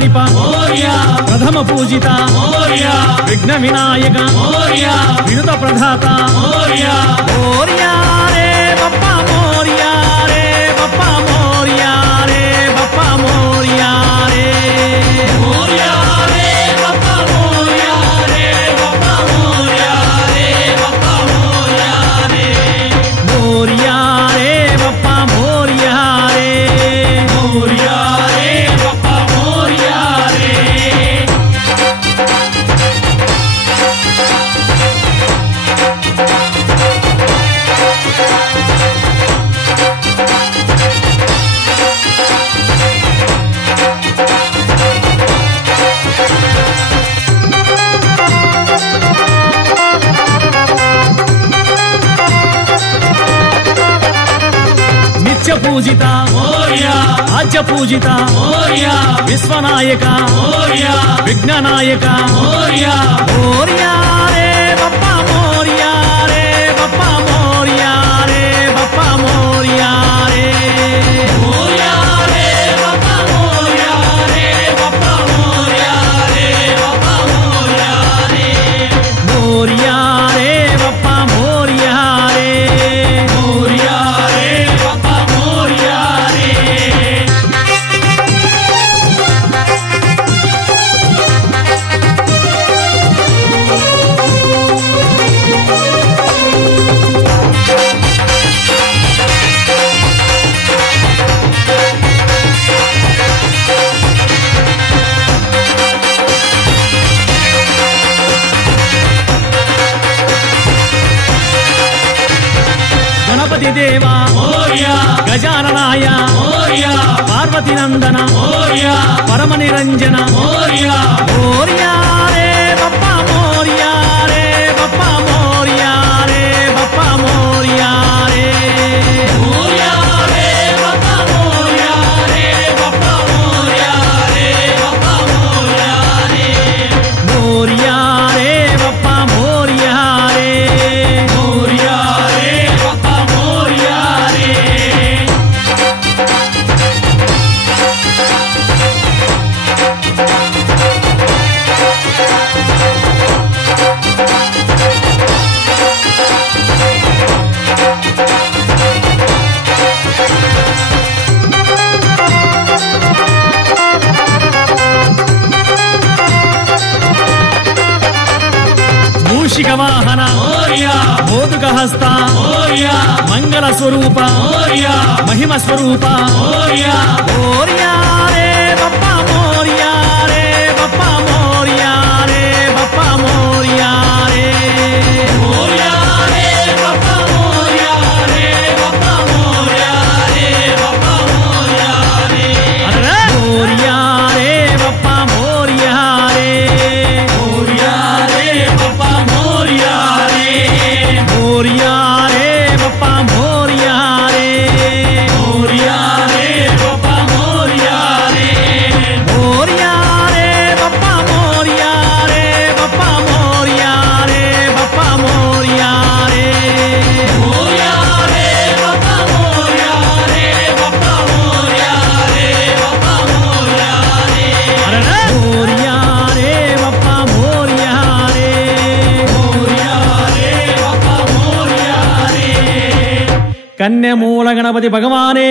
వర్షాధిప ప్రథమ పూజిత విఘ్న వినాయక వినుత ప్రధాత మోర్యా రే బప్పా మోర్యా రే బప్పా మోర్యా రే బప్పా మోర్యా రే మోర్యా రే బప్పా మోర్యా రే బప్పా మోర్యా రే బప్పా మోర్యా రే మోర్యా రే బప్పా మోర్యా రే మోర్యా రే బప్పా మోర్యా రే పూజిత ఆద్య పూజిత విశ్వనాయక విఘ్ననాయక మోర్యా రే బప్పా మోర్యా రే బప్పా మోర్యా రే బప్పా మోర్యా రే మోర్యా రే బప్పా మోర్యా రే బప్పా మోర్యా రే బప్పా మోర్యా రే మోర్యా రే బప్పా మోర్యా రే మోర్యా రే బప్పా మోర్యా రే గణపతి దేవా గజాననాయ పార్వతి నందన పరమ నిరంజన మోర్యా రే బప్పా మోర్యా రే బప్పా మోర్యా రే బప్పా మోర్యా రే మోర్యా రే బప్పా మోర్యా రే బప్పా మోర్యా రే బప్పా మోర్యా రే మోర్యా రే బప్పా మోర్యా రే మోర్యా రే బప్పా మోర్యా రే మూషిక వాహన మోదుక హస్త మంగళ స్వరూప మహిమ స్వరూప మోర్యా రే బప్పా మోర్యా రే బప్పా మోర్యా రే బప్పా మోర్యా రే మోర్యా రే బప్పా మోర్యా రే బప్పా మోర్యా రే బప్పా మోర్యా రే మోర్యా రే బప్పా మోర్యా రే మోర్యా రే బప్పా మోర్యా రే మోర్యా రే బప్పా మోర్యా రే మోర్యా రే బప్పా మోర్యా రే మోర్యా రే బప్పా మోర్యా రే బప్పా మోర్యా రే బప్పా మోర్యా రే మోర్యా రే బప్పా మోర్యా రే బప్పా మోర్యా రే బప్పా మోర్యా రే మోర్యా రే బప్పా మోర్యా రే మోర్యా రే బప్పా మోర్యా రే కన్యమూల గణపతి భగవానే